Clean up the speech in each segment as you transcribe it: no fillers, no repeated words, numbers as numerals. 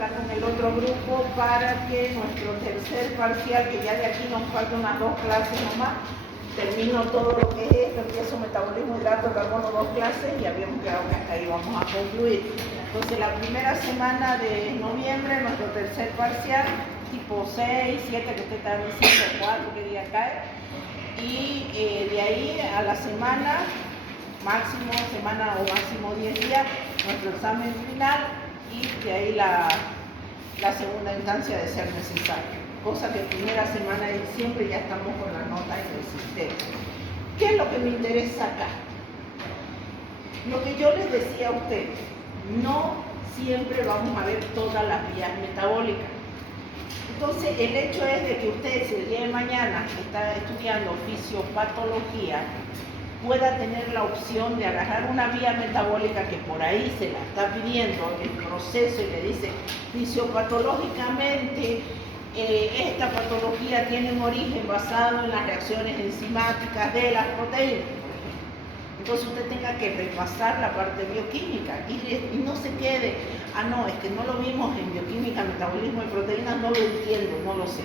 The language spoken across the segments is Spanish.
está con el otro grupo para que nuestro tercer parcial, que ya de aquí nos faltan unas 2 clases nomás, termino todo lo que es esto, empiezo metabolismo, hidrato, carbono, 2 clases y habíamos quedado que hasta ahí vamos a concluir. Entonces la primera semana de noviembre, nuestro tercer parcial, tipo 6, 7, que usted está diciendo 4, que día cae, y de ahí a la semana, máximo semana o máximo 10 días, nuestro examen final y de ahí la segunda instancia de ser necesario. Cosa que primera semana de diciembre ya estamos con las notas en el sistema. ¿Qué es lo que me interesa acá? Lo que yo les decía a ustedes, no siempre vamos a ver todas las vías metabólicas. Entonces, el hecho es de que usted, si el día de mañana está estudiando fisiopatología, pueda tener la opción de agarrar una vía metabólica que por ahí se la está pidiendo el proceso y le dice fisiopatológicamente esta patología tiene un origen basado en las reacciones enzimáticas de las proteínas. Entonces usted tenga que repasar la parte bioquímica y no se quede, no, es que no lo vimos en bioquímica, metabolismo de proteínas, no lo entiendo, no lo sé.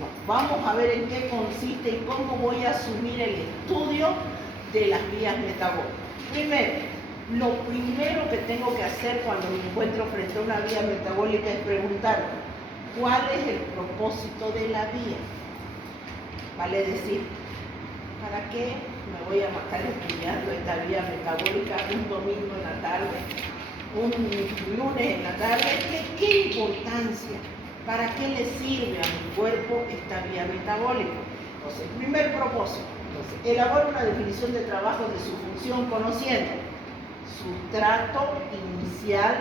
No, vamos a ver en qué consiste y cómo voy a asumir el estudio de las vías metabólicas. Primero, lo primero que tengo que hacer cuando me encuentro frente a una vía metabólica es preguntar cuál es el propósito de la vía. Vale decir, ¿para qué me voy a matar estudiando esta vía metabólica un domingo en la tarde, un lunes en la tarde? ¿Qué importancia? ¿Para qué le sirve a mi cuerpo esta vía metabólica? Entonces, el primer propósito. Entonces, elabora una definición de trabajo de su función conociendo sustrato inicial,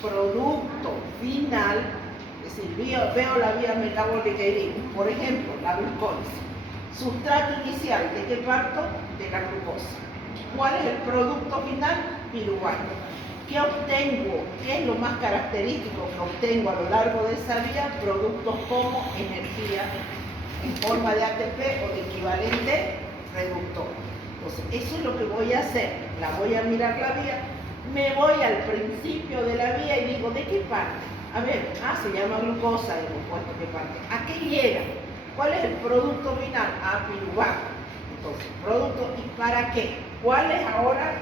producto final, es decir, veo la vía metabólica y digo, por ejemplo, la glucólisis. Sustrato inicial, ¿de qué parto? De la glucosa. ¿Cuál es el producto final? Piruvato. ¿Qué obtengo? ¿Qué es lo más característico que obtengo a lo largo de esa vía? Productos como energía en forma de ATP o de equivalente reductor. Entonces, eso es lo que voy a hacer. La voy a mirar la vía, me voy al principio de la vía y digo, ¿de qué parte? A ver, se llama glucosa, y hemos puesto qué parte. ¿A qué llega? ¿Cuál es el producto final? Piruvato. Entonces, producto, ¿y para qué? ¿Cuál es ahora?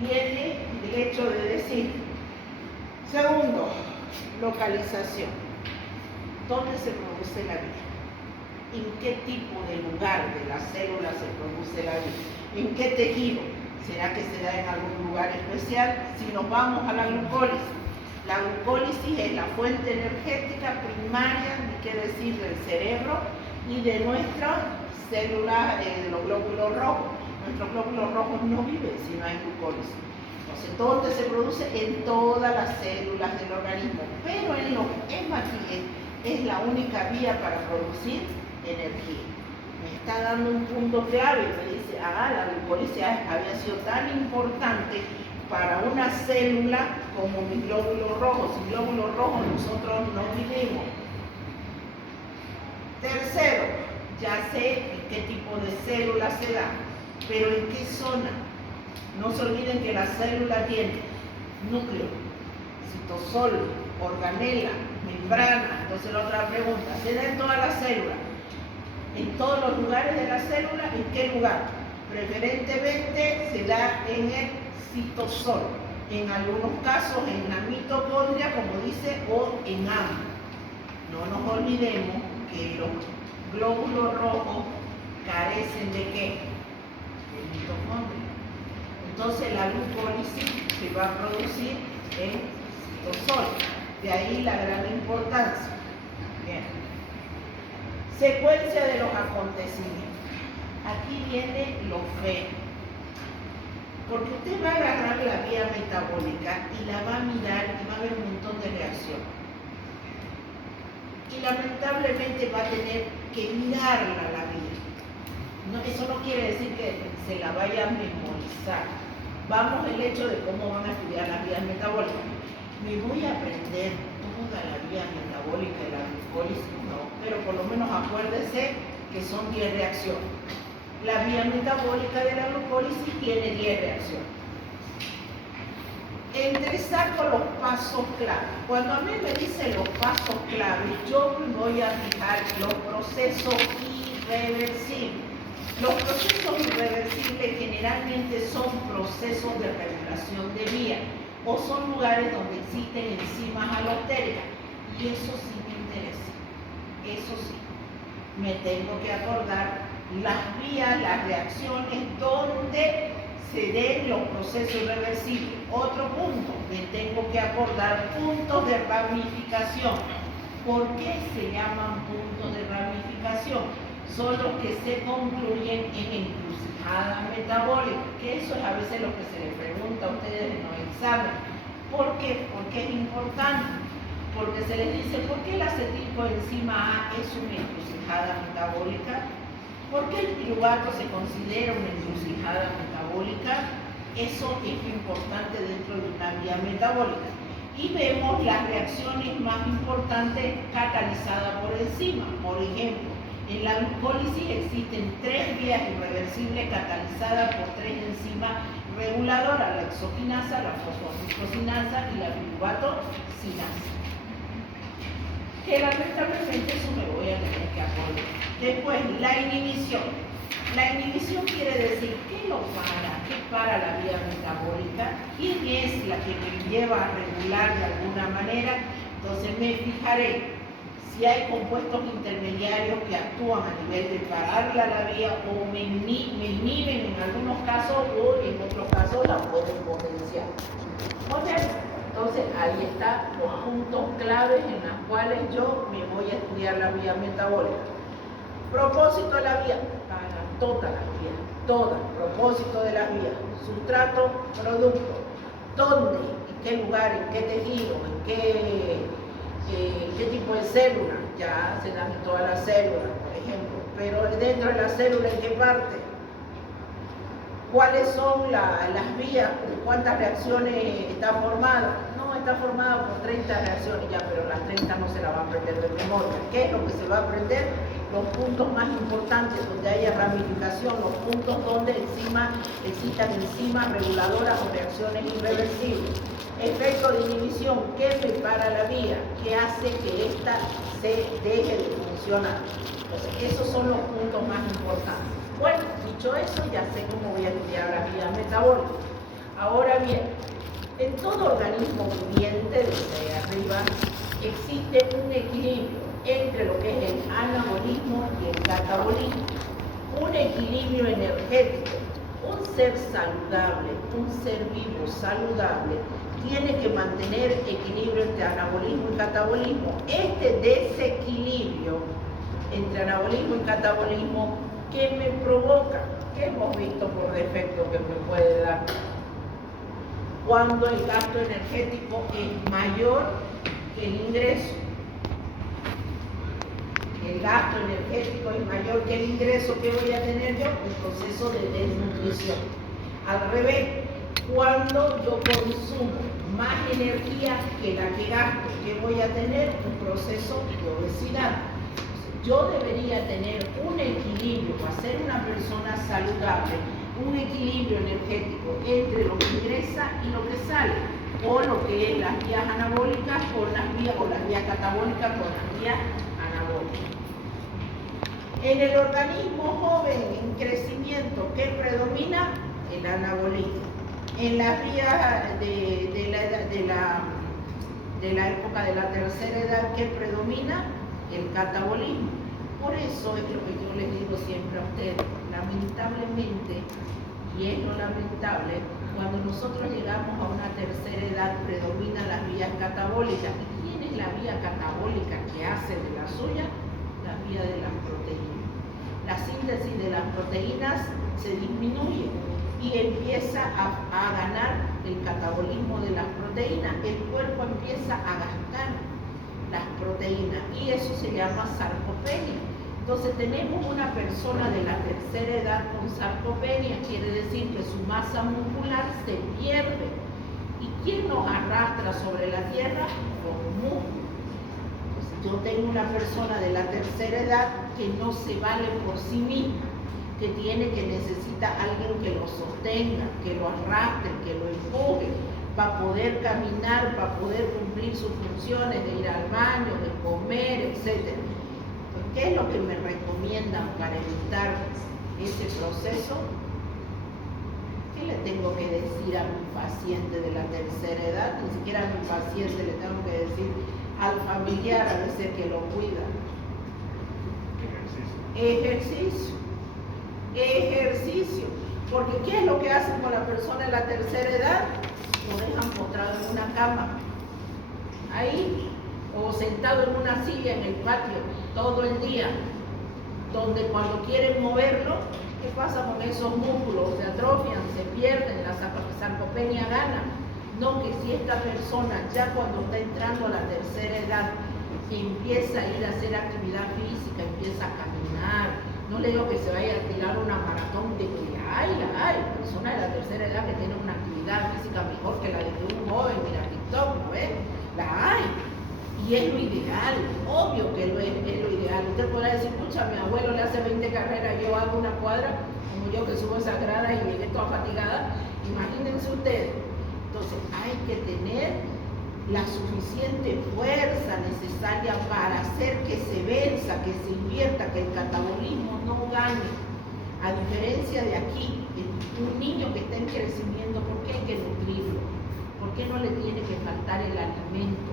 Viene el hecho de decir. Segundo, localización. ¿Dónde se produce la vía? ¿En qué tipo de lugar de la célula se produce la vía? ¿En qué tejido? ¿Será que se da en algún lugar especial? Si nos vamos a la glucólisis. La glucólisis es la fuente energética primaria, qué decir, del cerebro y de nuestras células, de los glóbulos rojos. Nuestros glóbulos rojos no viven si no hay glucólisis. Entonces, ¿dónde se produce? En todas las células del organismo. Pero en los hematíes es la única vía para producir energía. Me está dando un punto clave y me dice, la glucólisis había sido tan importante para una célula como mis glóbulos rojos. Sin glóbulos rojos nosotros no vivimos. Tercero, ya sé en qué tipo de célula se da, pero en qué zona. No se olviden que la célula tiene núcleo, citosol, organela, membrana. Entonces la otra pregunta, ¿se da en todas las células? En todos los lugares de la célula, ¿en qué lugar? Preferentemente se da en el citosol, en algunos casos en la mitocondria, como dice, o en ambos. No nos olvidemos que los glóbulos rojos carecen de ¿qué? De mitocondria. Entonces la glucólisis se va a producir en citosol. De ahí la gran importancia. Bien. Secuencia de los acontecimientos. Aquí viene lo feo. Porque usted va a agarrar la vía metabólica y la va a mirar y va a ver un montón de reacciones. Y lamentablemente va a tener que mirarla la vía. No, eso no quiere decir que se la vaya a memorizar. Vamos al hecho de cómo van a estudiar las vías metabólicas. ¿Me voy a aprender toda la vía metabólica de la glucólisis? No, pero por lo menos acuérdese que son 10 reacciones. La vía metabólica de la glucólisis tiene 10 reacciones. Saco los pasos clave. Cuando a mí me dicen los pasos clave, yo me voy a fijar los procesos irreversibles. Los procesos irreversibles generalmente son procesos de regulación de vía o son lugares donde existen enzimas alostéricas. Y eso sí me interesa. Eso sí. Me tengo que acordar las vías, las reacciones donde se den los procesos irreversibles. Otro punto, me tengo que acordar puntos de ramificación. ¿Por qué se llaman puntos de ramificación? Son los que se concluyen en encrucijada metabólica, que eso es a veces lo que se les pregunta a ustedes en los exámenes. ¿Por qué? Porque es importante. Porque se les dice, ¿por qué la acetilcoenzima A es una encrucijada metabólica? ¿Por qué el piruvato se considera una encrucijada metabólica? Eso es importante dentro de una vía metabólica. Y vemos las reacciones más importantes catalizadas por enzimas. Por ejemplo, en la glucólisis existen 3 vías irreversibles catalizadas por 3 enzimas reguladoras: la exoquinasa, la fosfoglucosinasa y la piruvatosinasa. Que lamentablemente eso me voy a tener que acordar. Después, la inhibición. La inhibición quiere decir ¿qué lo para? ¿Qué para la vía metabólica? ¿Quién es la que me lleva a regular de alguna manera? Entonces me fijaré si hay compuestos intermediarios que actúan a nivel de pararla la vía o me inhiben en algunos casos o en otros casos la pueden potenciar. Entonces ahí están los puntos claves en los cuales yo me voy a estudiar la vía metabólica. Propósito de la vía, para todas las vías, todas, propósito de la vía, sustrato, producto, dónde, en qué lugar, en qué tejido, en qué tipo de célula, ya se dan en todas las células, por ejemplo, pero dentro de la célula, ¿en qué parte? ¿Cuáles son las vías? ¿Cuántas reacciones está formada? No, está formada por 30 reacciones ya, pero las 30 no se las va a aprender de memoria. ¿Qué es lo que se va a aprender? Los puntos más importantes donde haya ramificación, los puntos donde existan enzimas reguladoras o reacciones irreversibles. Efecto de inhibición, ¿qué prepara la vía? ¿Qué hace que ésta se deje de funcionar? Entonces, esos son los puntos más importantes. Bueno, dicho eso, ya sé cómo voy a estudiar las vías metabólicas. Ahora bien, en todo organismo viviente, desde arriba, existe un equilibrio entre lo que es el anabolismo y el catabolismo. Un equilibrio energético. Un ser saludable, un ser vivo saludable, tiene que mantener equilibrio entre anabolismo y catabolismo. Este desequilibrio entre anabolismo y catabolismo, ¿qué me provoca? ¿Qué hemos visto por defecto que me puede dar? Cuando el gasto energético es mayor que el ingreso. El gasto energético es mayor que el ingreso que voy a tener yo, un proceso de desnutrición. Al revés, cuando yo consumo más energía que la que gasto, ¿qué voy a tener? Un proceso de obesidad. Yo debería tener un equilibrio para ser una persona saludable, un equilibrio energético entre lo que ingresa y lo que sale, o lo que es las vías anabólicas con las vías catabólicas con las vías anabólicas. En el organismo joven en crecimiento, ¿qué predomina? El anabolismo. En las vías de la época de la tercera edad, ¿qué predomina? El catabolismo. Por eso es lo que yo les digo siempre a ustedes, lamentablemente, y es lo lamentable, cuando nosotros llegamos a una tercera edad predominan las vías catabólicas. ¿Y quién es la vía catabólica que hace de la suya? La vía de las proteínas. La síntesis de las proteínas se disminuye y empieza a ganar el catabolismo de las proteínas. El cuerpo empieza a gastar las proteínas y eso se llama sarcopenia. Entonces tenemos una persona de la tercera edad con sarcopenia, quiere decir que su masa muscular se pierde. ¿Y quién nos arrastra sobre la tierra? Los músculos. Entonces, yo tengo una persona de la tercera edad que no se vale por sí misma, que necesita alguien que lo sostenga, que lo arrastre, que lo empuje. para poder caminar, para poder cumplir sus funciones de ir al baño, de comer, etc. ¿Qué es lo que me recomiendan para evitar ese proceso? ¿Qué le tengo que decir a mi paciente de la tercera edad? Ni siquiera a mi paciente le tengo que decir al familiar a veces que lo cuida. Ejercicio. Ejercicio. Porque ¿qué es lo que hacen con la persona de la tercera edad? Lo dejan postrado en una cama, ahí, o sentado en una silla en el patio todo el día, donde cuando quieren moverlo, ¿qué pasa con esos músculos? Se atrofian, se pierden, la sarcopenia gana. No, que si esta persona ya cuando está entrando a la tercera edad empieza a ir a hacer actividad física, empieza a caminar, no le digo que se vaya a tirar una maratón de que hay personas de la tercera edad que tienen una actividad física mejor que la de un joven, mira TikTok, ¿no ves? La hay. Y es lo ideal, obvio que es lo ideal. Usted podrá decir, pucha, mi abuelo le hace 20 carreras, yo hago una cuadra, como yo que subo esas gradas y llegué toda fatigada. Imagínense ustedes. Entonces hay que tener la suficiente fuerza necesaria para hacer que se venza, que se invierta, que el catabolismo no gane. A diferencia de aquí, un niño que está en crecimiento, ¿por qué hay que nutrirlo? ¿Por qué no le tiene que faltar el alimento?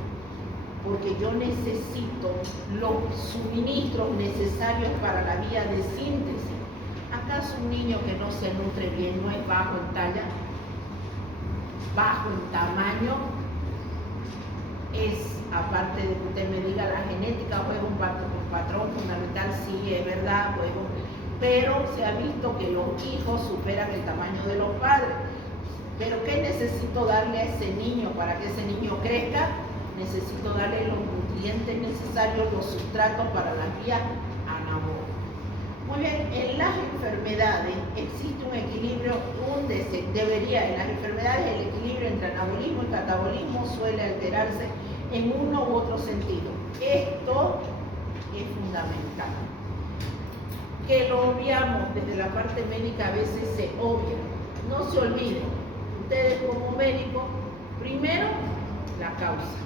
Porque yo necesito los suministros necesarios para la vía de síntesis. ¿Acaso un niño que no se nutre bien no es bajo en talla? ¿Bajo en tamaño? Es, aparte de que usted me diga, la genética juega un patrón fundamental, sí, es verdad, pero se ha visto que los hijos superan el tamaño de los padres. ¿Pero qué necesito darle a ese niño para que ese niño crezca? Necesito darle los nutrientes necesarios, los sustratos para las vías anabólicas. Muy bien, en las enfermedades existe un equilibrio, en las enfermedades el equilibrio entre anabolismo y catabolismo suele alterarse en uno u otro sentido. Esto es fundamental. Que lo obviamos desde la parte médica, a veces se obvia. No se olviden, ustedes como médicos, primero la causa.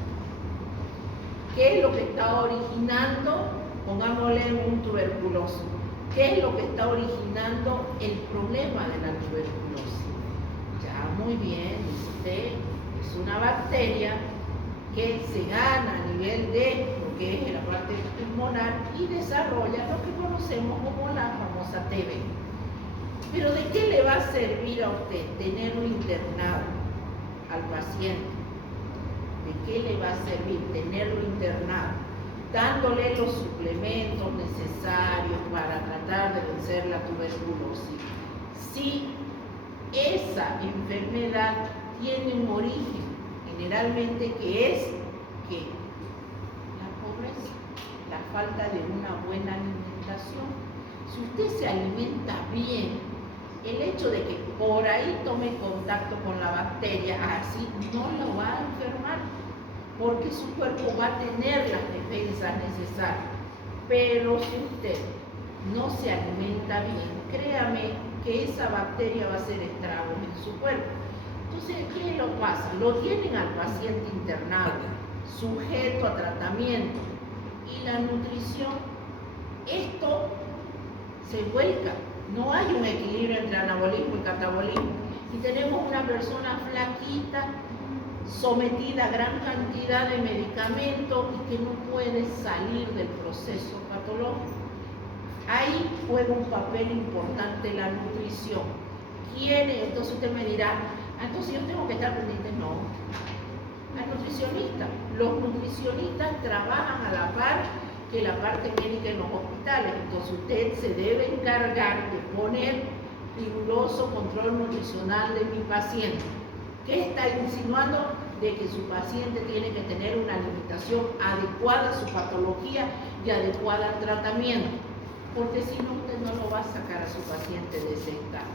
¿Qué es lo que está originando? Pongámosle un tuberculoso. ¿Qué es lo que está originando el problema de la tuberculosis? Ya, muy bien, dice usted, es una bacteria que se gana a nivel de lo que es la parte pulmonar y desarrolla lo que conocemos como la famosa TB. Pero ¿de qué le va a servir a usted tenerlo internado al paciente? ¿De qué le va a servir tenerlo internado? Dándole los suplementos necesarios para tratar de vencer la tuberculosis. Si esa enfermedad tiene un origen, generalmente que es la pobreza, la falta de una buena alimentación. Si usted se alimenta bien, el hecho de que por ahí tome contacto con la bacteria, así no lo va a enfermar, porque su cuerpo va a tener las defensas necesarias. Pero si usted no se alimenta bien, créame que esa bacteria va a hacer estragos en su cuerpo. Entonces, ¿qué lo pasa? Lo tienen al paciente internado, sujeto a tratamiento, y la nutrición, esto se vuelca. No hay un equilibrio entre anabolismo y catabolismo. Y tenemos una persona flaquita, sometida a gran cantidad de medicamentos y que no puede salir del proceso patológico. Ahí juega un papel importante la nutrición. Entonces usted me dirá, entonces yo tengo que estar pendiente. No. Al nutricionista. Los nutricionistas trabajan a la par que la parte médica en los hospitales. Entonces usted se debe encargar de poner riguroso control nutricional de mi paciente. ¿Qué está insinuando? De que su paciente tiene que tener una alimentación adecuada a su patología y adecuada al tratamiento, porque si no, usted no lo va a sacar a su paciente de ese estado.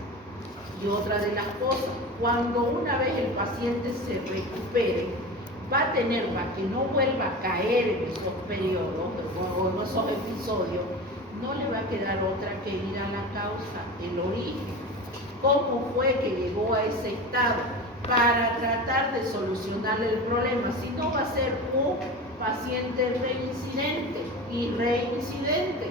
Y otra de las cosas, cuando una vez el paciente se recupere, va a tener, para que no vuelva a caer en esos periodos o en esos episodios, no le va a quedar otra que ir a la causa, el origen. ¿Cómo fue que llegó a ese estado? para tratar de solucionar el problema, si no va a ser un paciente reincidente y reincidente,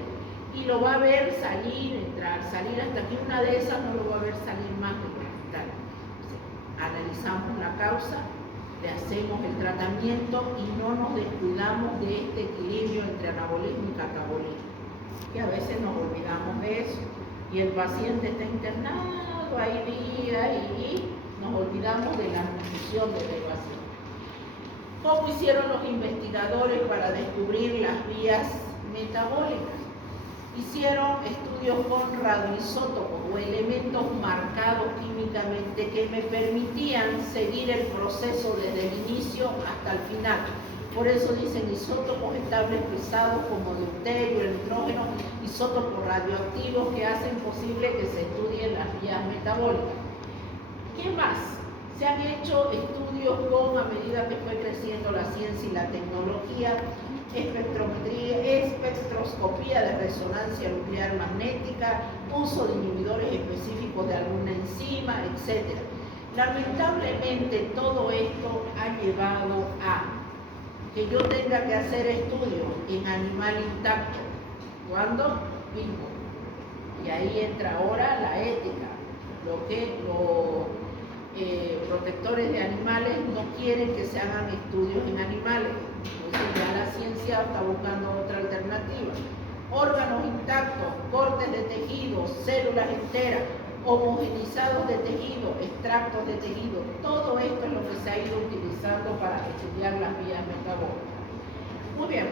y lo va a ver salir, entrar, salir, hasta que una de esas no lo va a ver salir más del hospital. Analizamos la causa, le hacemos el tratamiento y no nos descuidamos de este equilibrio entre anabolismo y catabolismo, que a veces nos olvidamos de eso, y el paciente está internado ahí día y nos olvidamos de la nutrición de la evasión. ¿Cómo hicieron los investigadores para descubrir las vías metabólicas? Hicieron estudios con radioisótopos o elementos marcados químicamente que me permitían seguir el proceso desde el inicio hasta el final. Por eso dicen isótopos estables pesados como deuterio, el nitrógeno, isótopos radioactivos que hacen posible que se estudien las vías metabólicas. ¿Qué más? Se han hecho estudios con, a medida que fue creciendo la ciencia y la tecnología, espectrometría, espectroscopía de resonancia nuclear magnética, uso de inhibidores específicos de alguna enzima, etc. Lamentablemente todo esto ha llevado a que yo tenga que hacer estudios en animal intacto. ¿Cuándo? Vivo. Y ahí entra ahora la ética. Lo que los protectores de animales no quieren que se hagan estudios en animales. Entonces ya la ciencia está buscando otra alternativa. Órganos intactos, cortes de tejidos, células enteras, homogenizados de tejido, extractos de tejido, todo esto es lo que se ha ido utilizando para estudiar las vías metabólicas. Muy bien,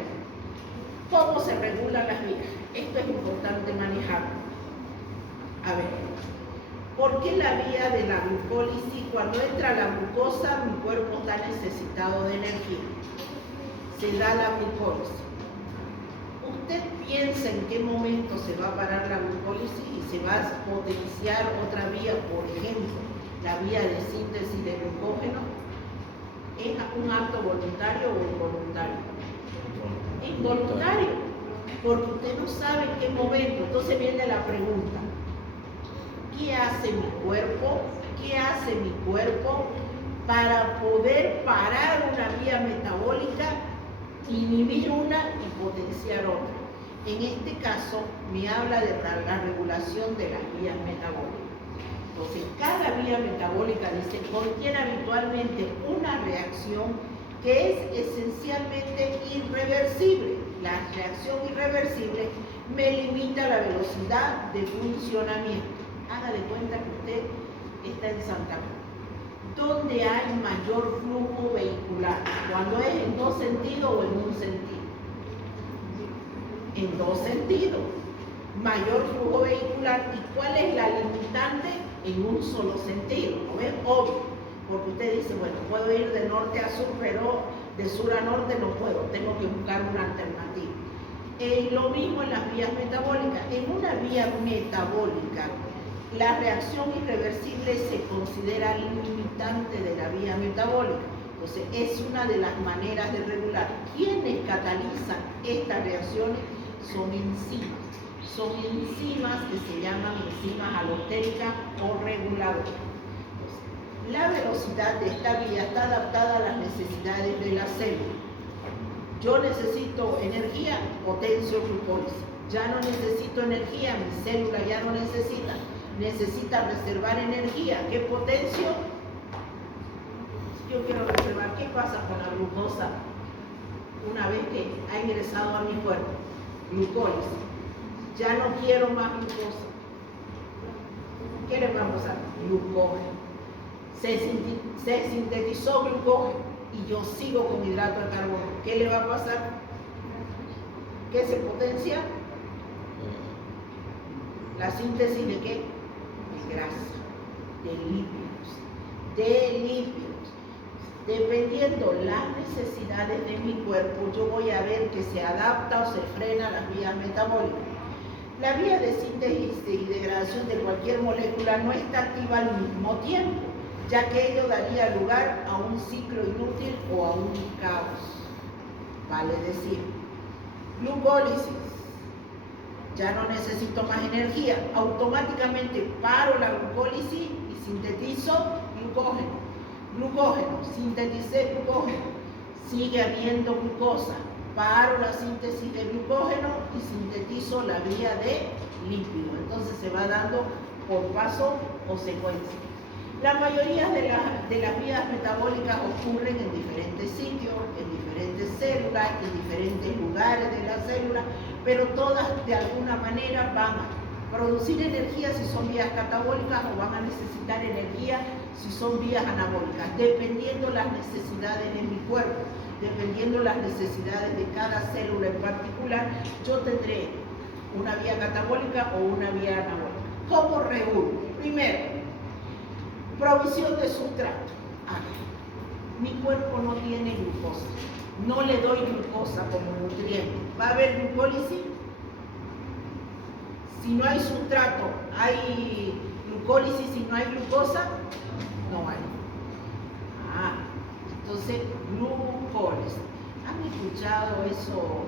¿cómo se regulan las vías? Esto es importante manejarlo. A ver, ¿por qué la vía de la glucólisis? Cuando entra la glucosa, mi cuerpo está necesitado de energía. Se da la glucólisis. Usted piensa en qué momento se va a parar la glucólisis y se va a potenciar otra vía, por ejemplo, la vía de síntesis de glucógeno. ¿Es un acto voluntario o involuntario? Involuntario, porque usted no sabe en qué momento. Entonces viene la pregunta: ¿qué hace mi cuerpo? ¿Qué hace mi cuerpo para poder parar una vía metabólica, inhibir una y potenciar otra? En este caso me habla de la regulación de las vías metabólicas. Entonces, cada vía metabólica, dice, contiene habitualmente una reacción que es esencialmente irreversible. La reacción irreversible me limita la velocidad de funcionamiento. Haga de cuenta que usted está en Santa Cruz, donde hay mayor flujo vehicular, cuando es en dos sentidos o en un sentido. En dos sentidos, mayor flujo vehicular. ¿Y cuál es la limitante? En un solo sentido, ¿no es obvio? Porque usted dice, bueno, puedo ir de norte a sur, pero de sur a norte no puedo, tengo que buscar una alternativa. Lo mismo en las vías metabólicas. En una vía metabólica, la reacción irreversible se considera limitante de la vía metabólica. Entonces, es una de las maneras de regular. ¿Quiénes catalizan estas reacciones? Son enzimas. Son enzimas que se llaman enzimas alostéricas o reguladoras. Entonces, la velocidad de esta vía está adaptada a las necesidades de la célula. Yo necesito energía, potencio glucólisis. Ya no necesito energía, mi célula ya no necesita. Necesita reservar energía. ¿Qué potencio? Yo quiero reservar. ¿Qué pasa con la glucosa una vez que ha ingresado a mi cuerpo? Glucólisis. Ya no quiero más glucosa. ¿Qué le va a pasar? Glucógeno. Se sintetizó glucógeno y yo sigo con hidrato de carbono. ¿Qué le va a pasar? ¿Qué se potencia? ¿La síntesis de qué? De grasa, de lípidos. Dependiendo las necesidades de mi cuerpo, yo voy a ver que se adapta o se frena las vías metabólicas. La vía de síntesis y degradación de cualquier molécula no está activa al mismo tiempo, ya que ello daría lugar a un ciclo inútil o a un caos. Vale decir, glucólisis. Ya no necesito más energía, automáticamente paro la glucólisis y sintetizo glucógeno. glucógeno, sinteticé glucógeno, sigue habiendo glucosa, paro la síntesis de glucógeno y sintetizo la vía de lípido. Entonces se va dando por paso o secuencia. La mayoría de las vías metabólicas ocurren en diferentes sitios, en diferentes células, en diferentes lugares de la célula, pero todas de alguna manera van a producir energía si son vías catabólicas o van a necesitar energía si son vías anabólicas, dependiendo las necesidades de mi cuerpo, dependiendo las necesidades de cada célula en particular, yo tendré una vía catabólica o una vía anabólica. ¿Cómo regulo? Primero, provisión de sustrato. Mi cuerpo no tiene glucosa, no le doy glucosa como nutriente. ¿Va a haber glucólisis? Si no hay sustrato, ¿hay glucólisis si no hay glucosa? No hay. Entonces, glucólisis. ¿Han escuchado eso?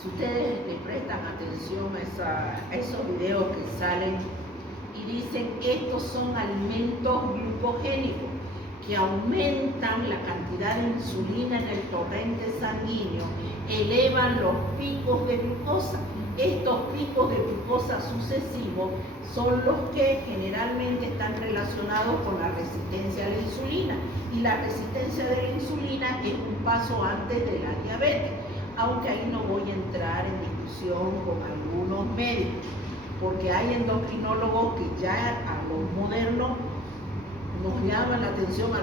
Si ustedes le prestan atención a esos videos que salen y dicen estos son alimentos glucogénicos que aumentan la cantidad de insulina en el torrente sanguíneo, elevan los picos de glucosa. Estos picos de glucosa sucesivos son los que generalmente están relacionados con la resistencia a la insulina. Y la resistencia de la insulina es un paso antes de la diabetes, aunque ahí no voy a entrar en discusión con algunos médicos, porque hay endocrinólogos que ya a los modernos nos llaman la atención a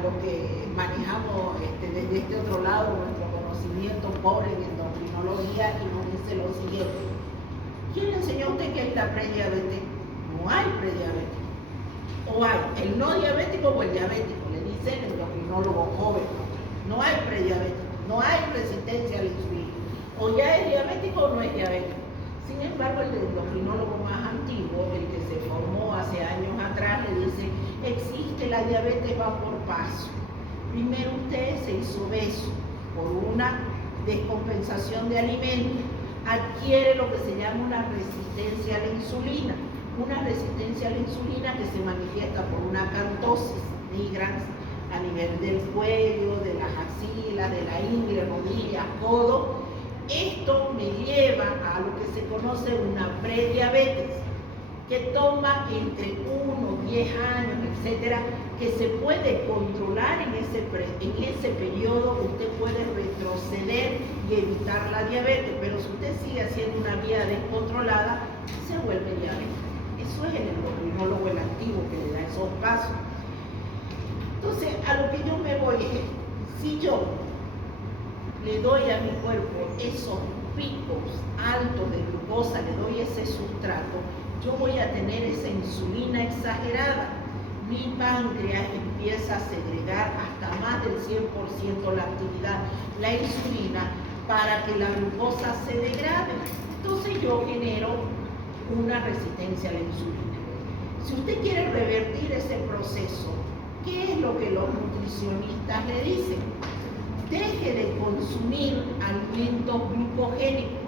los que manejamos desde este otro lado nuestro conocimiento pobre en endocrinología y nos dice lo siguiente: ¿quién le enseñó a usted que hay la prediabetes? No hay prediabetes. O hay el no diabético o el diabético, le dice el endocrinólogo joven. No hay prediabetes, no hay resistencia a la insulina. O ya es diabético o no es diabético. Sin embargo, el endocrinólogo más antiguo, el que se formó hace años atrás, le dice: existe la diabetes, va por paso. Primero usted se hizo obeso por una descompensación de alimentos, adquiere lo que se llama una resistencia a la insulina. Una resistencia a la insulina que se manifiesta por una acantosis nigrans a nivel del cuello, de las axilas, de la ingle, rodillas, codo. Esto me lleva a lo que se conoce una prediabetes, que toma entre 1, 10 años, etcétera, que se puede controlar en ese periodo. Usted puede retroceder y evitar la diabetes, pero si usted sigue haciendo una vida descontrolada, se vuelve diabético. Eso es el endocrinólogo, el activo, que le da esos pasos. Entonces, a lo que yo me voy es, si yo le doy a mi cuerpo esos picos altos de glucosa, le doy ese sustrato, yo voy a tener esa insulina exagerada. Mi páncreas empieza a segregar hasta más del 100% la actividad, la insulina, para que la glucosa se degrade. Entonces yo genero una resistencia a la insulina. Si usted quiere revertir ese proceso, ¿qué es lo que los nutricionistas le dicen? Deje de consumir alimentos glucogénicos.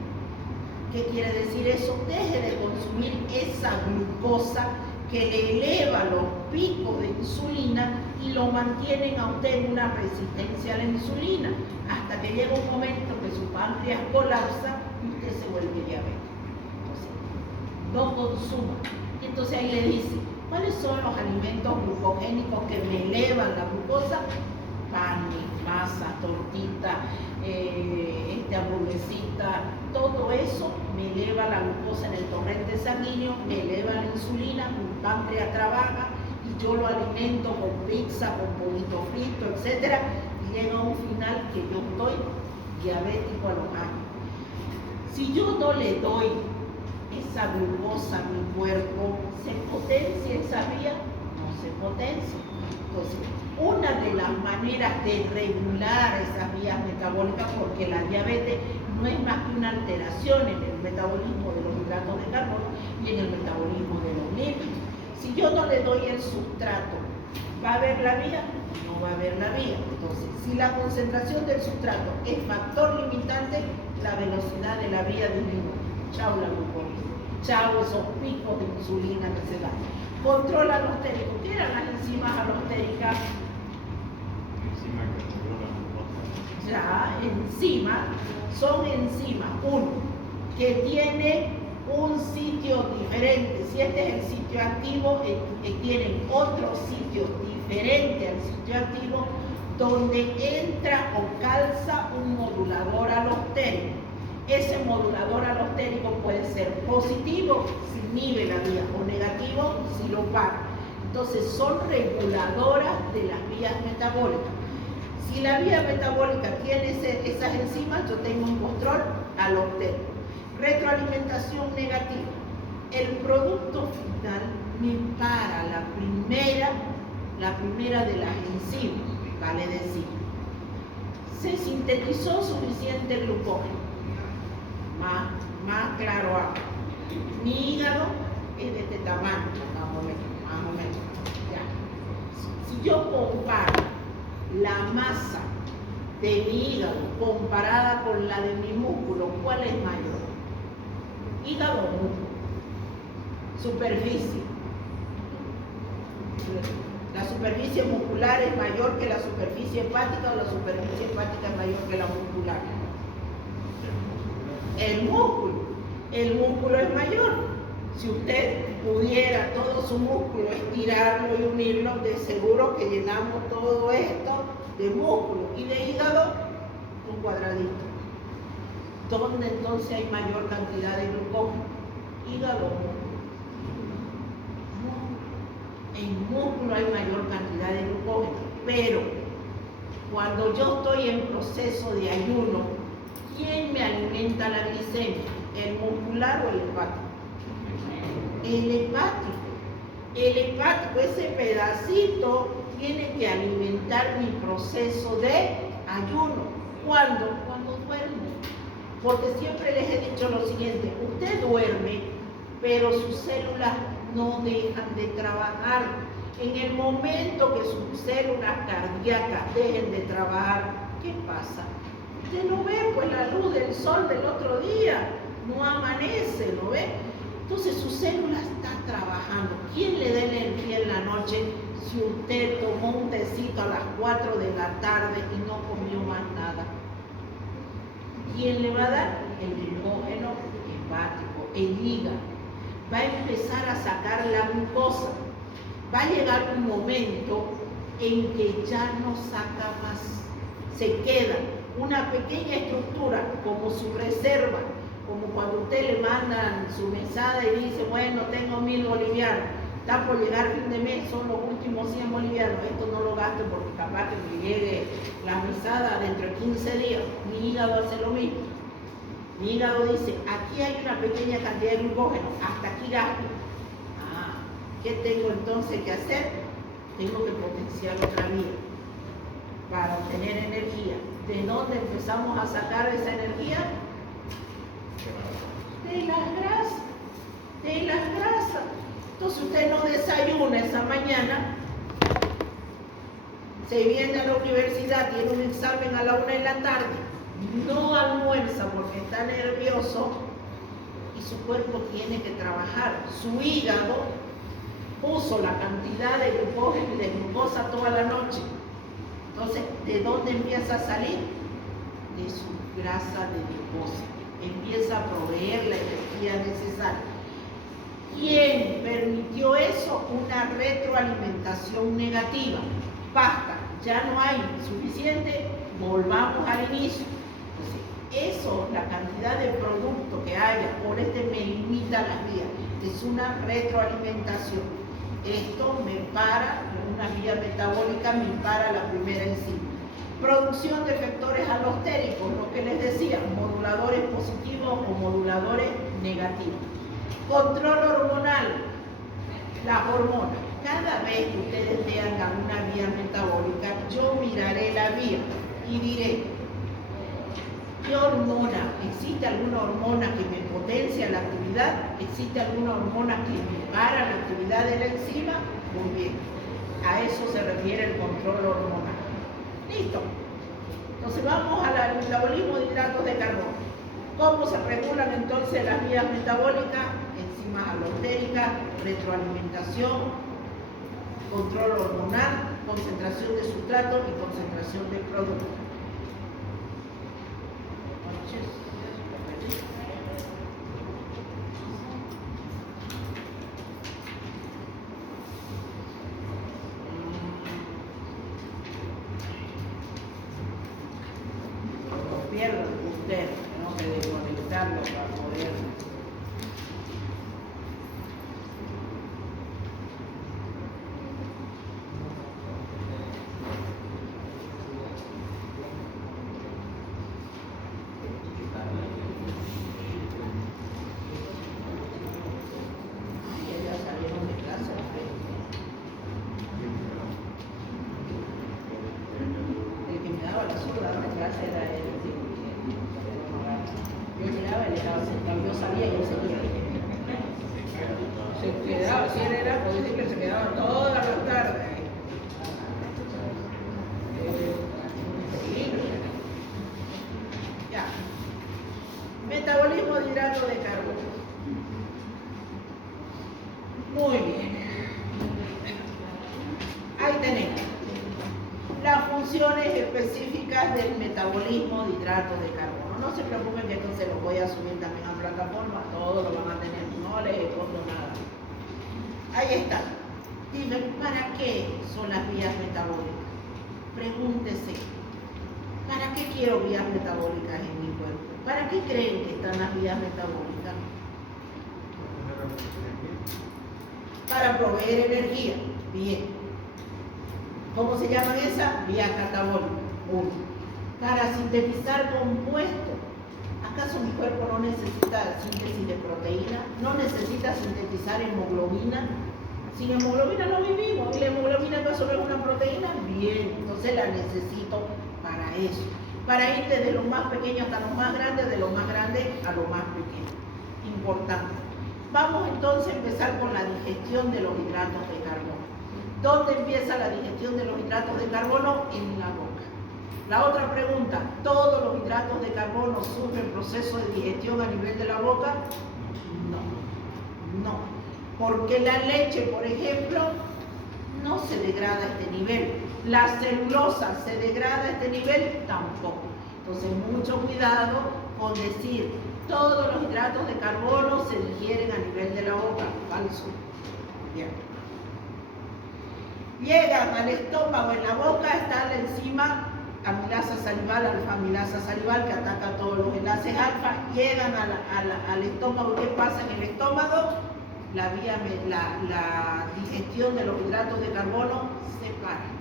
¿Qué quiere decir eso? Deje de consumir esa glucosa que le eleva los picos de insulina y lo mantienen a usted en una resistencia a la insulina, hasta que llega un momento que su páncreas colapsa y usted se vuelve diabético. Entonces, no consuma. Y entonces ahí le dice, ¿cuáles son los alimentos glucogénicos que me elevan la glucosa? Panes, masa, tortita, hamburguesita, todo eso me eleva la glucosa en el torrente sanguíneo, me eleva la insulina, mi páncreas trabaja y yo lo alimento con pizza, con pollito frito, etc. Y llega a un final que yo estoy diabético a los años. Si yo no le doy esa glucosa a mi cuerpo, ¿se potencia esa vía? No se potencia. Entonces, una de las maneras de regular esas vías metabólicas, porque la diabetes no es más que una alteración en el metabolismo de los hidratos de carbono y en el metabolismo de los lípidos. Si yo no le doy el sustrato, ¿va a haber la vía? No va a haber la vía. Entonces, si la concentración del sustrato es factor limitante, la velocidad de la vía disminuye. Chao la glucólisis. escuchado esos picos de insulina que se dan. Controla alostérico. ¿Qué eran las enzimas alostéricas? Ya, enzimas son enzimas, uno, que tiene un sitio diferente. Si este es el sitio activo, tienen otro sitio diferente al sitio activo donde entra o calza un modulador alostérico. Ese modulador alostérico puede ser positivo si inhibe la vía o negativo si lo para. Entonces son reguladoras de las vías metabólicas. Si la vía metabólica tiene esas enzimas, yo tengo un control alostérico. Retroalimentación negativa. El producto final me para la primera de las enzimas, vale decir. Se sintetizó suficiente glucógeno. Más claro agua. Mi hígado es de este tamaño, más o menos. Ya. Si yo comparo la masa de mi hígado comparada con la de mi músculo, ¿cuál es mayor? Hígado o músculo. Superficie. La superficie muscular es mayor que la superficie hepática o la superficie hepática es mayor que la muscular. El músculo es mayor. Si usted pudiera todo su músculo estirarlo y unirlo, de seguro que llenamos todo esto de músculo y de hígado un cuadradito. ¿Dónde entonces hay mayor cantidad de glucógeno? Hígado o músculo. En músculo hay mayor cantidad de glucógeno, pero cuando yo estoy en proceso de ayuno, ¿quién me alimenta la glicemia? ¿El muscular o el hepático? El hepático. El hepático, ese pedacito, tiene que alimentar mi proceso de ayuno. ¿Cuándo? Cuando duermo. Porque siempre les he dicho lo siguiente: usted duerme, pero sus células no dejan de trabajar. En el momento que sus células cardíacas dejen de trabajar, ¿qué pasa? Usted no ve pues la luz del sol del otro día, no amanece, ¿no ve? Entonces su célula está trabajando. ¿Quién le da energía en la noche si usted tomó un tecito a las 4 de la tarde y no comió más nada? ¿Quién le va a dar? El glucógeno hepático, el hígado. Va a empezar a sacar la glucosa. Va a llegar un momento en que ya no saca más. Se queda una pequeña estructura como su reserva, como cuando usted le mandan su mesada y dice, bueno, tengo 1000 bolivianos, está por llegar fin de mes, son los últimos 100 bolivianos, esto no lo gasto porque capaz que me llegue la mesada dentro de 15 días. Mi hígado hace lo mismo. Mi hígado dice, aquí hay una pequeña cantidad de glucógeno, hasta aquí gasto. ¿Qué tengo entonces que hacer? Tengo que potenciar otra vía para obtener energía. ¿De dónde empezamos a sacar esa energía? De las grasas. De las grasas. Entonces usted no desayuna esa mañana, se viene a la universidad, tiene un examen a la 1 de la tarde, no almuerza porque está nervioso y su cuerpo tiene que trabajar. Su hígado puso la cantidad de glucógeno y de glucosa toda la noche. Entonces, ¿de dónde empieza a salir? De su grasa de glucosa. Empieza a proveer la energía necesaria. ¿Quién permitió eso? Una retroalimentación negativa. Basta, ya no hay suficiente, volvamos al inicio. Entonces, eso, la cantidad de producto que haya por me limita las vías. Es una retroalimentación. Esto me para, una vía metabólica me para la primera enzima. Producción de efectores alostéricos, lo que les decía, moduladores positivos o moduladores negativos. Control hormonal, las hormonas. Cada vez que ustedes vean una vía metabólica, yo miraré la vía y diré, ¿qué hormona? ¿Existe alguna hormona que me potencia la actividad? ¿Existe alguna hormona que me para la actividad de la enzima? Muy bien. A eso se refiere el control hormonal. Listo. Entonces vamos al metabolismo de hidratos de carbono. ¿Cómo se regulan entonces las vías metabólicas? enzimas alostéricas, retroalimentación, control hormonal, concentración de sustrato y concentración de producto. No pierdan ustedes, tengo que desconectarlo para poder. Metabolismo de hidrato de carbono. Muy bien. Ahí tenemos las funciones específicas del metabolismo de hidrato de carbono. No se preocupen que esto se lo voy a subir también a plataforma, todos lo van a tener, no les escondo nada. Ahí está. Dime, ¿para qué son las vías metabólicas? Pregúntese, ¿para qué quiero vías metabólicas en mi cuerpo? ¿Para qué creen que están las vías metabólicas? Para proveer energía. Bien. ¿Cómo se llaman esas? Vías catabólicas. Para sintetizar compuestos. ¿Acaso mi cuerpo no necesita síntesis de proteína? ¿No necesita sintetizar hemoglobina? Sin hemoglobina no vivimos. ¿Y la hemoglobina acaso no es una proteína? Bien, entonces la necesito para eso. Para ir desde lo más pequeño hasta lo más grande, de lo más grande a lo más pequeño. Importante. Vamos entonces a empezar con la digestión de los hidratos de carbono. ¿Dónde empieza la digestión de los hidratos de carbono? En la boca. La otra pregunta, ¿todos los hidratos de carbono sufren proceso de digestión a nivel de la boca? No. Porque la leche, por ejemplo, no se degrada a este nivel. La celulosa se degrada a este nivel, tampoco. Entonces, mucho cuidado con decir, todos los hidratos de carbono se digieren a nivel de la boca. Falso. Bien. Llegan al estómago, en la boca está la enzima amilasa salival, alfa-amilasa salival, que ataca todos los enlaces alfa. Llegan al estómago. ¿Qué pasa en el estómago? La digestión de los hidratos de carbono se para.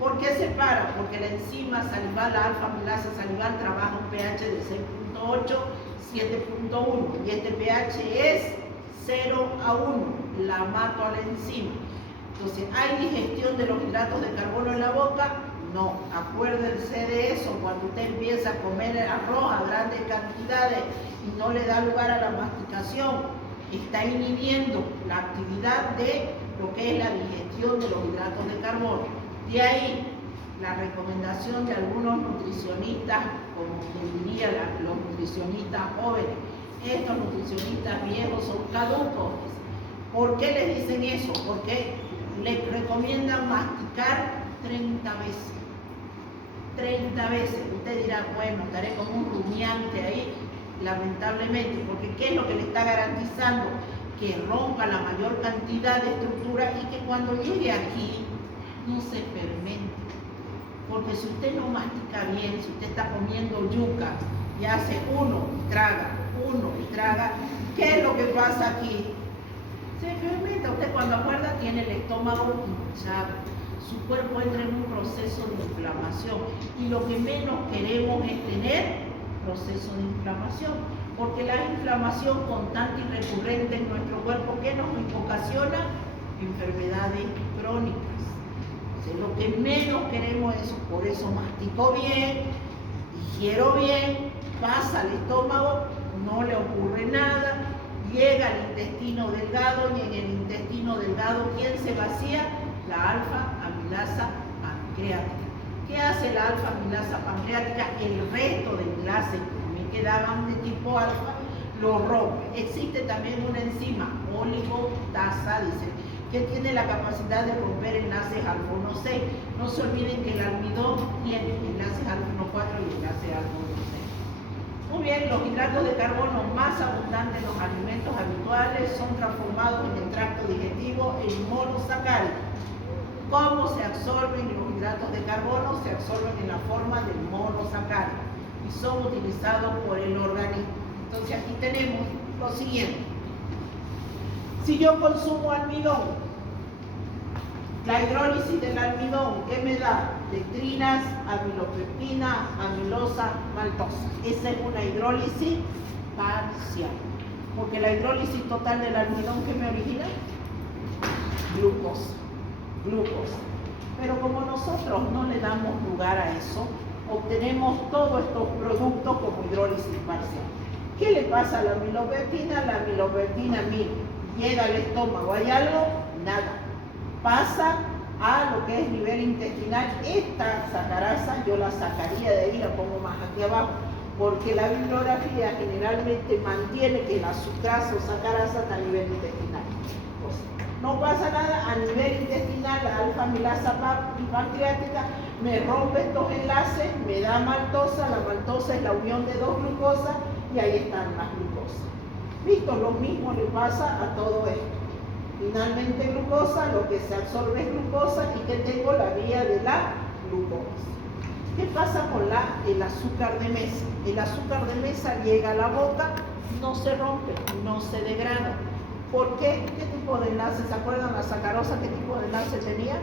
¿Por qué se para? Porque la enzima salival, la alfa-amilasa salival, trabaja un pH de 6.8, 7.1 y este pH es 0 a 1. La mato a la enzima. Entonces, ¿hay digestión de los hidratos de carbono en la boca? No. Acuérdense de eso. Cuando usted empieza a comer arroz a grandes cantidades y no le da lugar a la masticación, está inhibiendo la actividad de lo que es la digestión de los hidratos de carbono. De ahí la recomendación de algunos nutricionistas, como quien diría los nutricionistas jóvenes, estos nutricionistas viejos son caducos. ¿Por qué les dicen eso? Porque les recomiendan masticar 30 veces. 30 veces. Usted dirá, bueno, estaré como un rumiante ahí, lamentablemente, porque ¿qué es lo que le está garantizando? Que rompa la mayor cantidad de estructura y que cuando llegue aquí no se fermente. Porque si usted no mastica bien, si usted está comiendo yuca y hace uno y traga, ¿qué es lo que pasa aquí? Se fermenta. Usted cuando acuerda tiene el estómago hinchado. Su cuerpo entra en un proceso de inflamación y lo que menos queremos es tener proceso de inflamación, porque la inflamación constante y recurrente en nuestro cuerpo, ¿qué nos ocasiona? Enfermedades crónicas. Entonces, lo que menos queremos es eso. Por eso mastico bien, digiero bien, pasa al estómago, no le ocurre nada, llega al intestino delgado y en el intestino delgado, ¿quién se vacía? La alfa-amilasa pancreática. ¿Qué hace la alfa-amilasa pancreática? El resto de enlaces que me quedaban de tipo alfa lo rompe. Existe también una enzima, oligotasa, dice, que tiene la capacidad de romper enlaces alfa 1,6. No se olviden que el almidón tiene enlaces alfa 1,4 y enlaces alfa 1,6. Muy bien, los hidratos de carbono más abundantes en los alimentos habituales son transformados en el tracto digestivo en monosacáridos. ¿Cómo se absorben los hidratos de carbono? Se absorben en la forma de monosacáridos y son utilizados por el organismo. Entonces aquí tenemos lo siguiente. Si yo consumo almidón, la hidrólisis del almidón, ¿qué me da? Dextrinas, amilopeptina, amilosa, maltosa. Esa es una hidrólisis parcial. Porque la hidrólisis total del almidón, ¿qué me origina? Glucosa. Pero como nosotros no le damos lugar a eso, obtenemos todos estos productos como hidrólisis parcial. ¿Qué le pasa a la amilopeptina? La amilopeptina llega al estómago, ¿hay algo? Nada. Pasa a lo que es nivel intestinal. Esta sacarasa yo la sacaría de ahí, la pongo más aquí abajo, porque la bibliografía generalmente mantiene que la sucrasa o sacarasa está a nivel intestinal. Pues, no pasa nada a nivel intestinal, la alfa-amilasa pancreática me rompe estos enlaces, me da maltosa. La maltosa es la unión de dos glucosas y ahí están las glucosas. ¿Listo? Lo mismo le pasa a todo esto. Finalmente glucosa, lo que se absorbe es glucosa y que tengo la vía de la glucosa. ¿Qué pasa con el azúcar de mesa? El azúcar de mesa llega a la boca, no se rompe, no se degrada. ¿Por qué? ¿Qué tipo de enlace? ¿Se acuerdan la sacarosa? ¿Qué tipo de enlace tenía?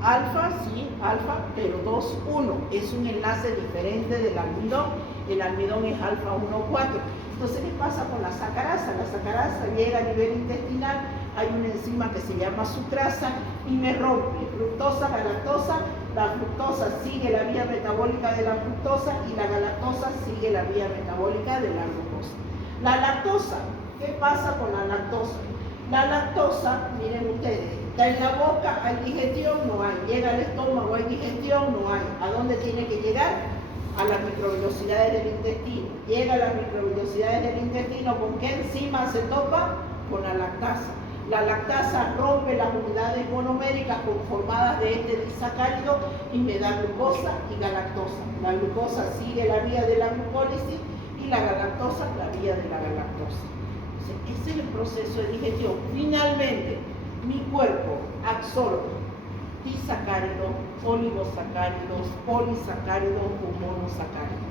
Alfa, sí, alfa, pero 2,1. Es un enlace diferente del almidón. El almidón es alfa 1,4. Entonces, ¿qué pasa con la sacarasa? La sacarasa llega a nivel intestinal, hay una enzima que se llama sucrasa y me rompe fructosa, galactosa. La fructosa sigue la vía metabólica de la fructosa y la galactosa sigue la vía metabólica de la glucosa. La lactosa, ¿qué pasa con la lactosa? La lactosa, miren ustedes, está en la boca, ¿hay digestión? No hay. Llega al estómago, ¿hay digestión? No hay. ¿A dónde tiene que llegar? A las microvellosidades del intestino. Llega a las microvellosidades del intestino, ¿con qué enzima se topa? Con la lactasa. La lactasa rompe las unidades monoméricas conformadas de este disacárido y me da glucosa y galactosa. La glucosa sigue la vía de la glucólisis y la galactosa la vía de la galactosa. Entonces, ese es el proceso de digestión. Finalmente, mi cuerpo absorbe disacáridos, oligosacáridos, polisacáridos o monosacáridos.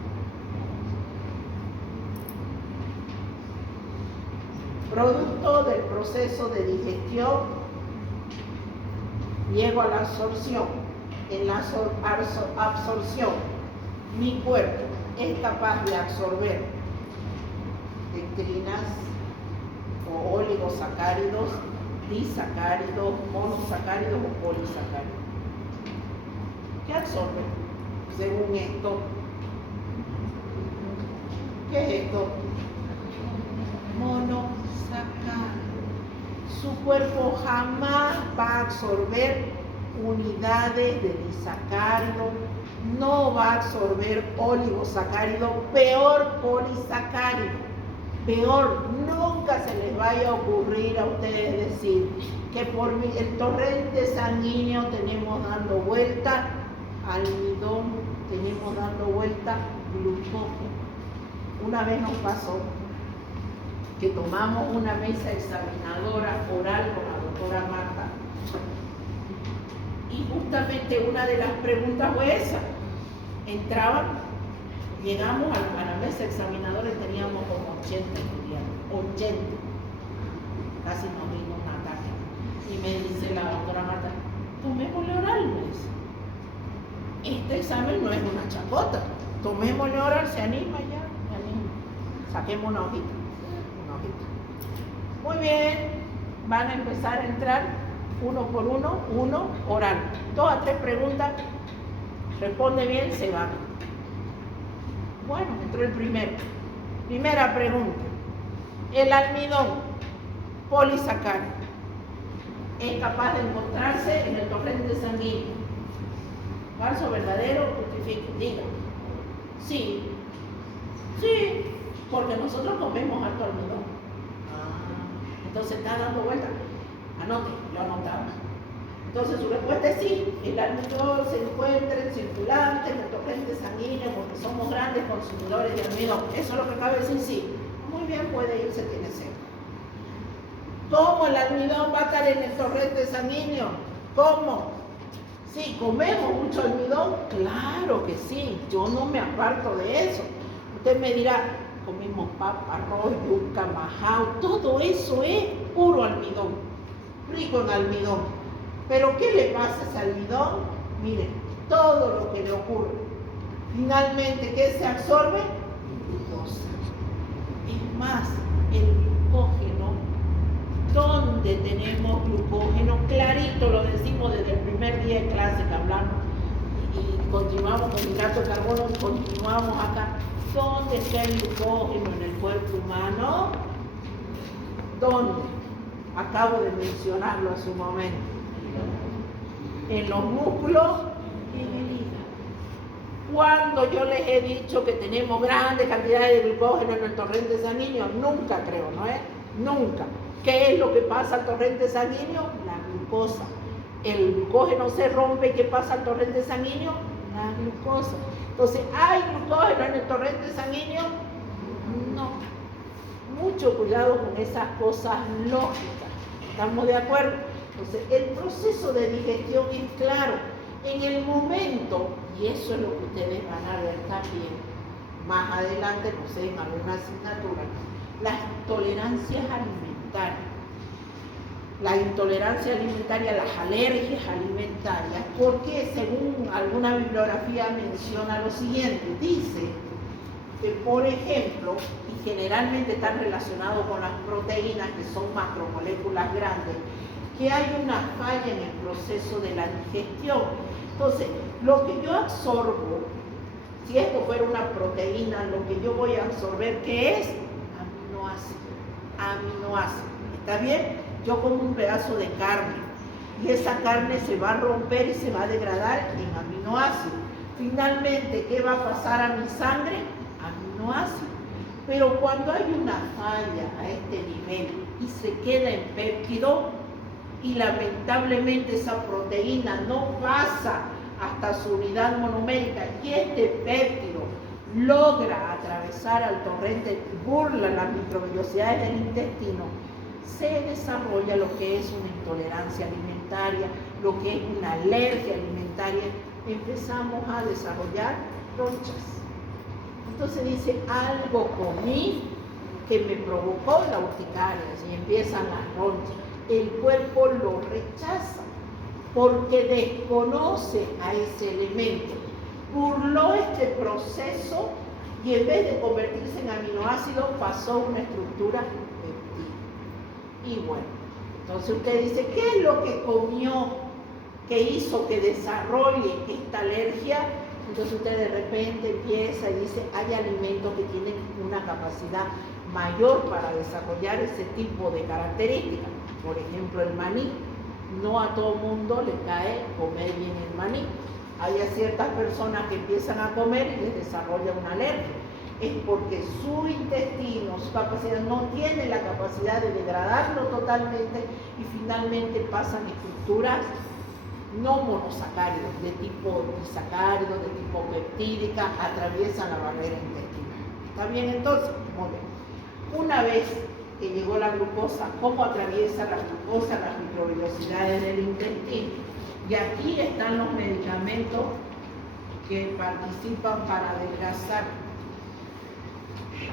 Producto del proceso de digestión, llego a la absorción. En la absorción, mi cuerpo es capaz de absorber dextrinas o oligosacáridos, disacáridos, monosacáridos o polisacáridos. ¿Qué absorbe? Según esto, ¿qué es esto? Monosacáridos. Su cuerpo jamás va a absorber unidades de disacárido, no va a absorber oligosacárido, peor polisacárido. Peor, nunca se les vaya a ocurrir a ustedes decir que por el torrente sanguíneo tenemos dando vuelta almidón, tenemos dando vuelta glucógeno. Una vez nos pasó que tomamos una mesa examinadora oral con la doctora Marta y justamente una de las preguntas fue esa. Llegamos a la mesa examinadora y teníamos como 80 estudiantes, 80. Casi nos dimos un ataque. Y me dice la doctora Marta, tomémosle oral, me dice. Este examen no es una chacota, tomémosle oral, se anima ya, se anima. Saquemos una hojita. Muy bien, van a empezar a entrar uno por uno oral. 2 a 3 preguntas, responde bien, se van. Bueno, entró el primero. Primera pregunta. El almidón polisacárido es capaz de encontrarse en el torrente sanguíneo. ¿Falso, verdadero? Justifique, diga. Sí. Sí. Porque nosotros comemos alto almidón. Entonces está dando vuelta. Anote, yo anotaba. Entonces su respuesta es sí, el almidón se encuentra en circulante, en el torrente sanguíneo, porque somos grandes consumidores de almidón. Eso es lo que acaba de decir, sí. Muy bien, puede irse, tiene sed. ¿Cómo el almidón va a estar en el torrente sanguíneo? ¿Cómo? Sí, ¿comemos mucho almidón? Claro que sí, yo no me aparto de eso. Usted me dirá, comemos papa, arroz, yuca, majao, todo eso es puro almidón, rico en almidón. Pero ¿qué le pasa a ese almidón? Miren, todo lo que le ocurre. Finalmente, ¿qué se absorbe? Glucosa. Es más, el glucógeno, ¿dónde tenemos glucógeno? Clarito lo decimos desde el primer día de clase que hablamos y continuamos con hidrato de carbono y continuamos acá. ¿Dónde está el glucógeno en el cuerpo humano? ¿Dónde? Acabo de mencionarlo hace un momento. En los músculos y en el hígado. Cuando yo les he dicho que tenemos grandes cantidades de glucógeno en el torrente sanguíneo, nunca creo, ¿no es? Nunca. ¿Qué es lo que pasa al torrente sanguíneo? La glucosa. El glucógeno se rompe y ¿qué pasa al torrente sanguíneo? La glucosa. Entonces, ¿hay glucógeno en el torrente sanguíneo? No. Mucho cuidado con esas cosas lógicas. ¿Estamos de acuerdo? Entonces, el proceso de digestión es claro. En el momento, y eso es lo que ustedes van a ver también, más adelante, no sé, en alguna asignatura, las tolerancias alimentarias. La intolerancia alimentaria, las alergias alimentarias, porque según alguna bibliografía menciona lo siguiente, dice que, por ejemplo, y generalmente están relacionados con las proteínas, que son macromoléculas grandes, que hay una falla en el proceso de la digestión. Entonces, lo que yo absorbo, si esto fuera una proteína, lo que yo voy a absorber, ¿qué es? Aminoácido. Aminoácido. ¿Está bien? Yo como un pedazo de carne y esa carne se va a romper y se va a degradar en aminoácidos. Finalmente, ¿qué va a pasar a mi sangre? Aminoácidos. Pero cuando hay una falla a este nivel y se queda en péptido y lamentablemente esa proteína no pasa hasta su unidad monomérica y este péptido logra atravesar al torrente, burla las microvellosidades del intestino, se desarrolla lo que es una intolerancia alimentaria, lo que es una alergia alimentaria, empezamos a desarrollar ronchas. Entonces dice, algo comí que me provocó la urticaria, y empiezan las ronchas. El cuerpo lo rechaza porque desconoce a ese elemento. Burló este proceso y en vez de convertirse en aminoácido pasó a una estructura y bueno, entonces usted dice, ¿qué es lo que comió que hizo que desarrolle esta alergia? Entonces usted de repente empieza y dice, hay alimentos que tienen una capacidad mayor para desarrollar ese tipo de características. Por ejemplo, el maní. No a todo mundo le cae comer bien el maní. Hay ciertas personas que empiezan a comer y les desarrolla una alergia. Es porque su intestino, su capacidad, no tiene la capacidad de degradarlo totalmente y finalmente pasan estructuras no monosacáridos, de tipo disacárido, de tipo peptídica, atraviesan la barrera intestinal. ¿Está bien entonces? Muy bien. Una vez que llegó la glucosa, ¿cómo atraviesa la glucosa las microvellosidades del intestino? Y aquí están los medicamentos que participan para adelgazar.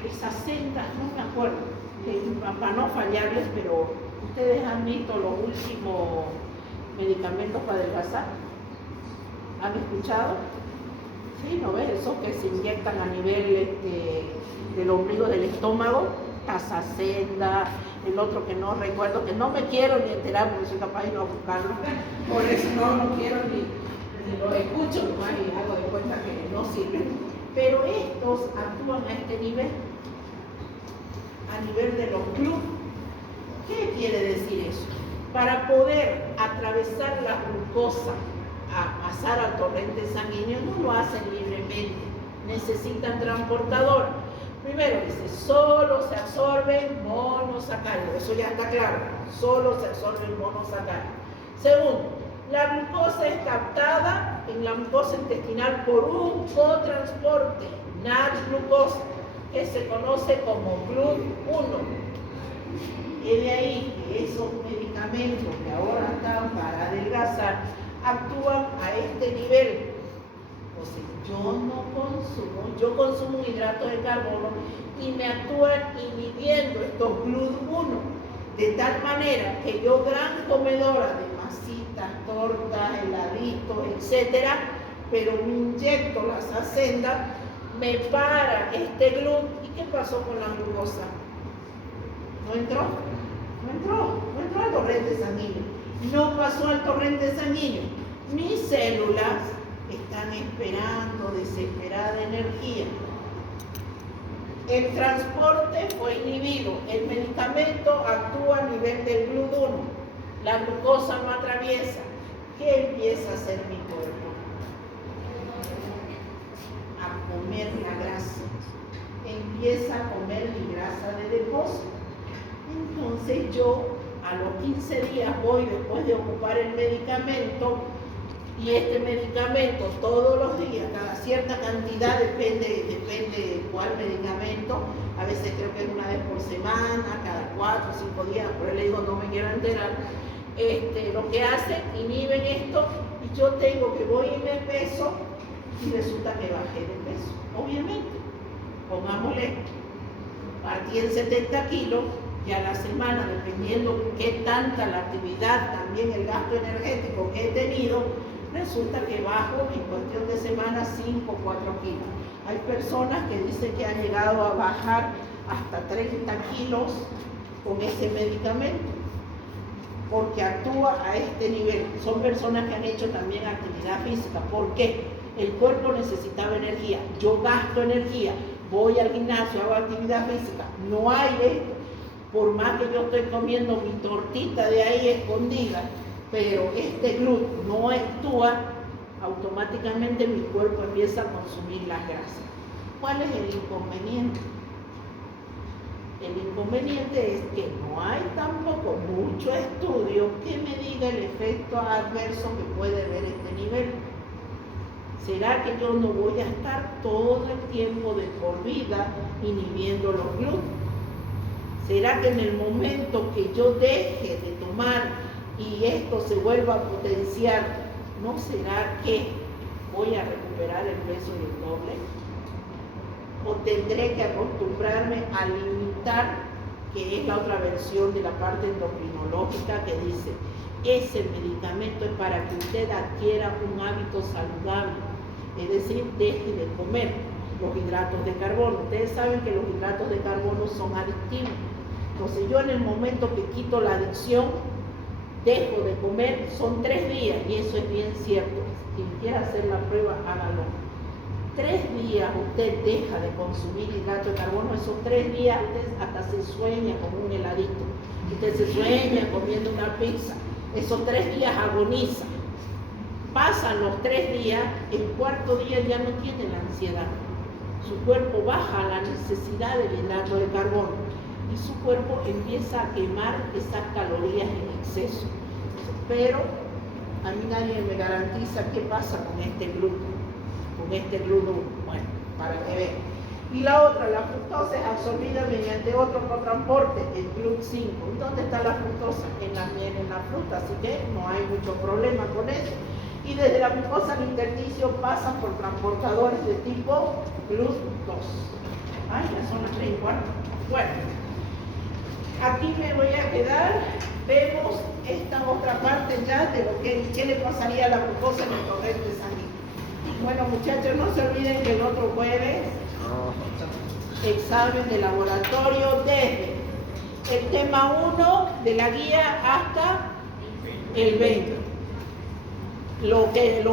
Esas sendas, no me acuerdo, para no fallarles, pero ustedes han visto los últimos medicamentos para adelgazar. ¿Han escuchado? Sí, ¿no ves? Esos que se inyectan a nivel del ombligo del estómago, Tasacenda, el otro que no recuerdo, que no me quiero ni enterar porque soy capaz de no buscarlo, por eso no quiero ni lo escucho nomás y hago de cuenta que no sirven. Pero estos actúan a este nivel, a nivel de los clubes. ¿Qué quiere decir eso? Para poder atravesar la glucosa, a pasar al torrente sanguíneo, no lo hacen libremente, necesitan transportador. Primero dice, solo se absorben monosacáridos. Eso ya está claro. Solo se absorben monosacáridos. Segundo, la glucosa es captada en la mucosa intestinal por un cotransporte, NAD-glucosa, que se conoce como GLUT1. Y de ahí que esos medicamentos que ahora están para adelgazar actúan a este nivel. O sea, yo consumo hidratos de carbono y me actúan inhibiendo estos GLUT1, de tal manera que yo, gran comedora de masitas, tortas, heladitos, etcétera, pero me inyecto las sacendas, me para este GLUT. ¿Y qué pasó con la glucosa? ¿No entró? No entró al torrente sanguíneo. No pasó al torrente sanguíneo. Mis células están esperando desesperada energía. El transporte fue inhibido. El medicamento actúa a nivel del GLUT1. La glucosa no atraviesa. ¿Qué empieza a hacer mi cuerpo? A comer la grasa. Empieza a comer mi grasa de depósito. Entonces yo a los 15 días voy, después de ocupar el medicamento, y este medicamento todos los días, cada cierta cantidad, depende de cuál medicamento, a veces creo que es una vez por semana, cada 4 o 5 días, por eso le digo no me quiero enterar, lo que hacen, inhiben esto, y yo tengo que voy y me peso, y resulta que bajé de peso, obviamente. Pongámosle, partí en 70 kilos, y a la semana, dependiendo qué tanta la actividad, también el gasto energético que he tenido, resulta que bajo en cuestión de semanas 5 o 4 kilos. Hay personas que dicen que han llegado a bajar hasta 30 kilos con ese medicamento, porque actúa a este nivel. Son personas que han hecho también actividad física. ¿Por qué? El cuerpo necesitaba energía. Yo gasto energía, voy al gimnasio, hago actividad física, no hay esto. Por más que yo estoy comiendo mi tortita de ahí escondida, pero este GLUT no actúa, automáticamente mi cuerpo empieza a consumir las grasas. ¿Cuál es el inconveniente? El inconveniente es que no hay tampoco mucho estudio que me diga el efecto adverso que puede ver este nivel. ¿Será que yo no voy a estar todo el tiempo de por vida inhibiendo los GLUT? ¿Será que en el momento que yo deje de tomar y esto se vuelva a potenciar, no será que voy a recuperar el peso y el doble? ¿O tendré que acostumbrarme a limitar, que es la otra versión de la parte endocrinológica que dice, ese medicamento es para que usted adquiera un hábito saludable, es decir, deje de comer los hidratos de carbono? Ustedes saben que los hidratos de carbono son adictivos. Entonces yo en el momento que quito la adicción, dejo de comer, son 3 días, y eso es bien cierto. Quien quiera hacer la prueba, hágalo. 3 días usted deja de consumir hidratos de carbono, esos 3 días usted hasta se sueña con un heladito, usted se sueña comiendo una pizza, esos 3 días agoniza. Pasan los 3 días, el 4.º día ya no tiene la ansiedad. Su cuerpo baja la necesidad del hidrato de carbono y su cuerpo empieza a quemar esas calorías en exceso. Pero a mí nadie me garantiza qué pasa con este GLUT, bueno, para que vean. Y la otra, la fructosa es absorbida mediante otro cotransporte, el GLUT5. ¿Y dónde está la fructosa? En la miel, en la fruta, así que no hay mucho problema con eso. Y desde la mucosa al intersticio pasan por transportadores de tipo GLUT2. Ay, ya son las 3:15. Bueno, aquí me voy a quedar. Vemos esta otra parte ya de lo que qué le pasaría a la glucosa en el torrente sanguíneo. Bueno, muchachos, no se olviden que el otro jueves examen de laboratorio desde el tema 1 de la guía hasta el 20. Lo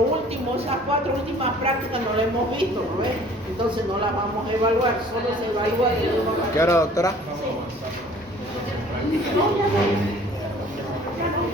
último, esas 4 últimas prácticas no las hemos visto, ¿no ves? Entonces no las vamos a evaluar, solo se evalúa de uno. ¿Qué hora, doctora? Sí. No, ya no.